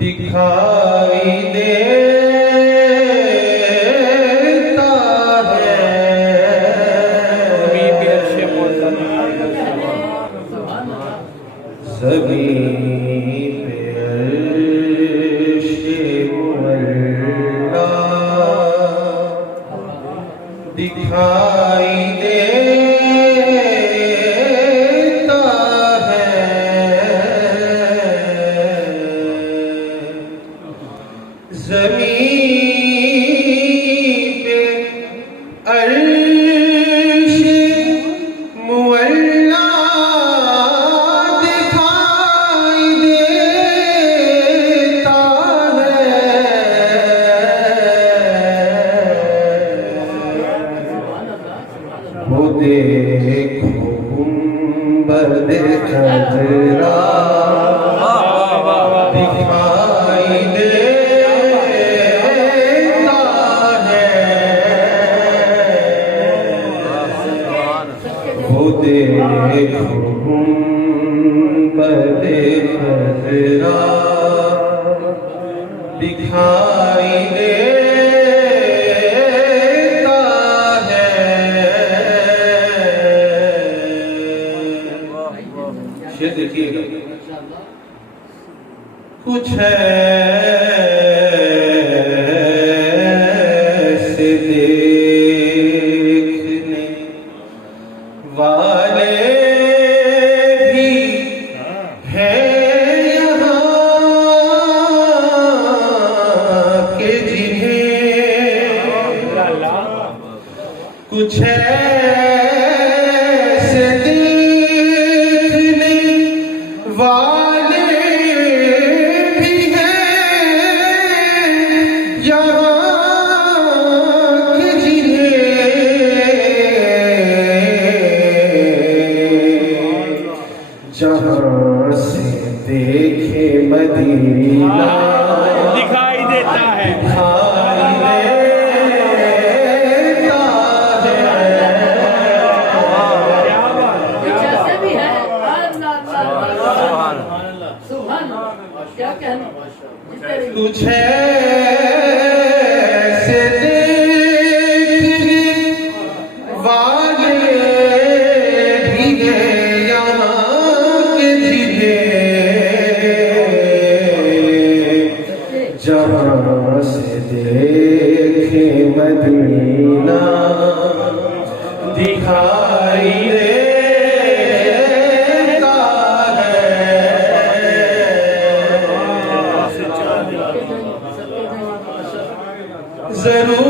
दिखाई देता है ज़मीन पे अर्श-ए मुअल्ला दिखाई देता है ज़मीन पे अर्श-ए मुअल्ला दिखाई देता है वो देखो गुंबद खजरा दिखाई देता है वो देखो गुंबद खजरा दिखाई देता है शेर देखिएगा कुछ ऐसे देखने वाले भी हैं यहाँ के जिन्हें कुछ ऐसे देखने वाले भी हैं यहाँ के जिन्हें जहाँ से देखे मदीना दिखाई देता है दिखाई देता है जैसे भी है सुभान क्या कहना कुछ ऐसे देखने वाले भी हैं यहाँ के जिन्हें जहाँ से देखे मदीना दिखाई देता है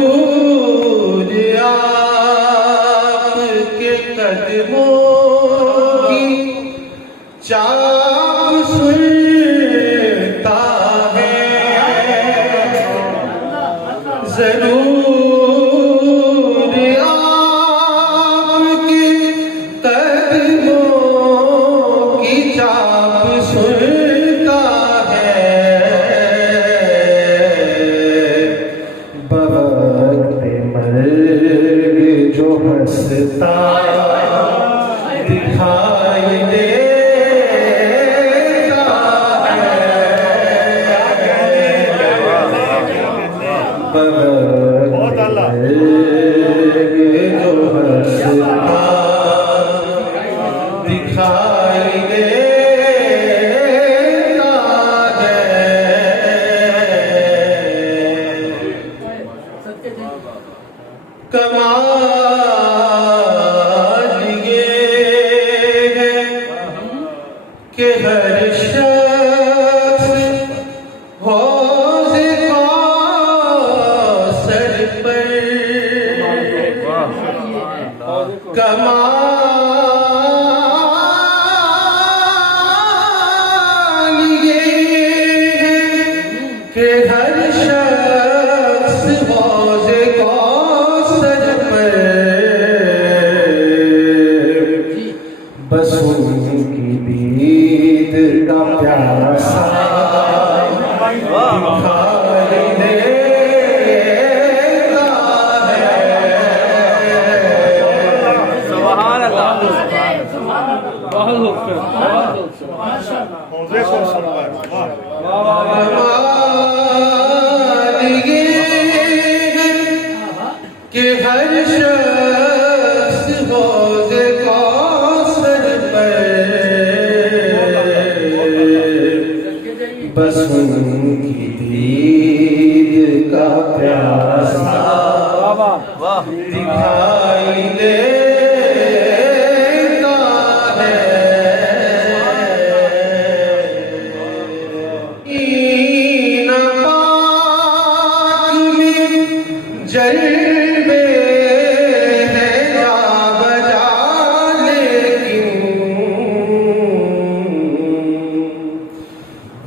जरूर आपके कदमों की चाप सुनता है जरूर आपके कदमों की चाप सुनता है वक्त मर्ग जो हंसता दिखाई देता है बहुत अल्लाह जो हंसता दिखाई देता है कमाल ये है कि हर शख्स हौज़ कौसर पर कमाल ये है कि हर शख्स कि हर शख्स हौज़े कौसर पर बस उनकी दीद का प्यासा दिखाई देता है। ईना पाक में जलवे हैं जा बजा, लेकिन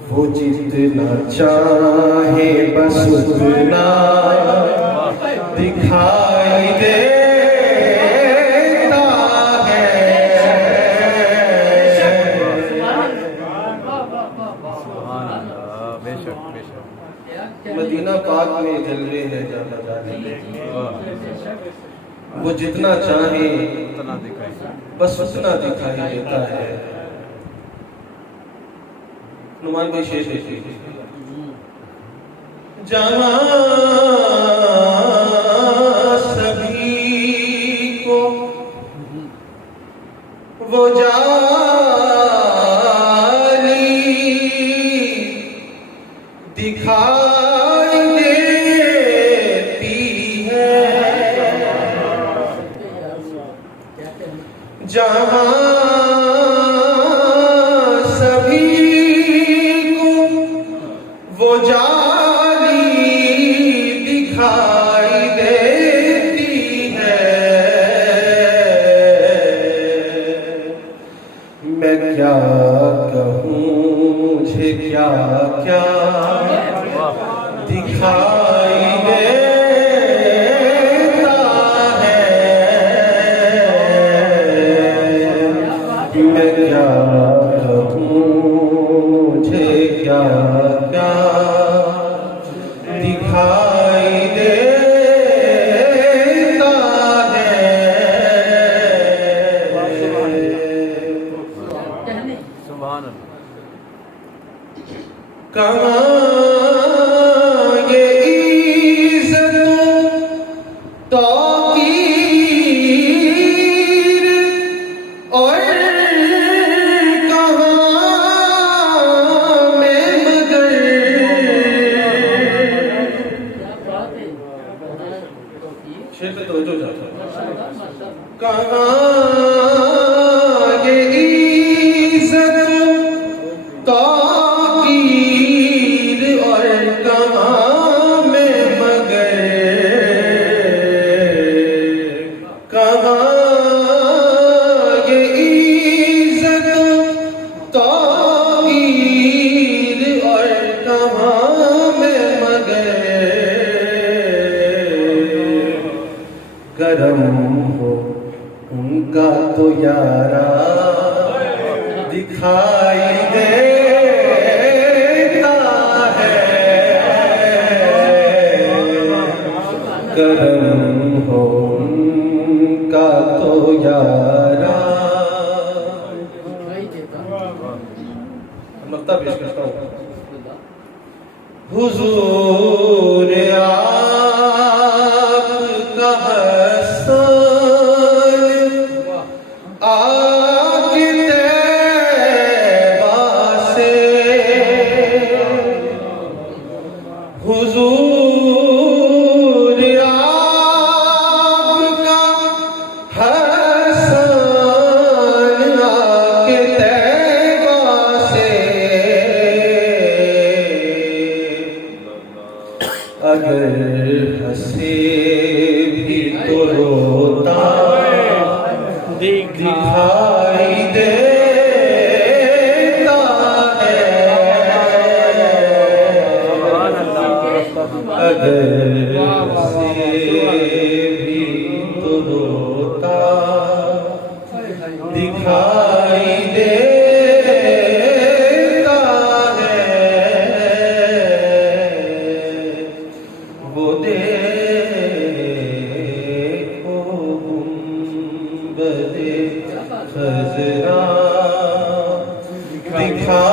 वो जितना चाहे बस उतना दिखाई देता है। मदीना पाक में जलवे है जाना जाने, वो जितना चाहे बस उतना दिखाई देता है। नुमान भाई शेष देखिए, जहां सभी को वो जाली दिखाई देती है। जहां सभी को वो जाली दिखाई देती है, मैं क्या कहूँ, मुझे क्या क्या दिखाई देता है। मैं क्या कहूँ, मुझे क्या क्या दिखाई देता है। कहाँ ये इज़्ज़त तौक़ीर और कहाँ मैं मगर, शेर पे तवज्जो जाता है। कहाँ ये इज़्ज़त तौक़ीर और कहाँ मैं मगर, कहाँ ये इज़्ज़त तौक़ीर और कहाँ मैं मगर। करम हो उनका तो यारा दिखाई देता है। करम हो उनका तो यारा। नक्ता पेश करता हूँ। हुजूर आपका हसन आगे तैबा से, हुजूर आपका हसन आगे तैबा से, अगर हंसे भी तो रोता दिखाई देता है। अगर हंसे भी तो रोता दिखाई देता है। वो देखो गुंबदे खज़रा दिखा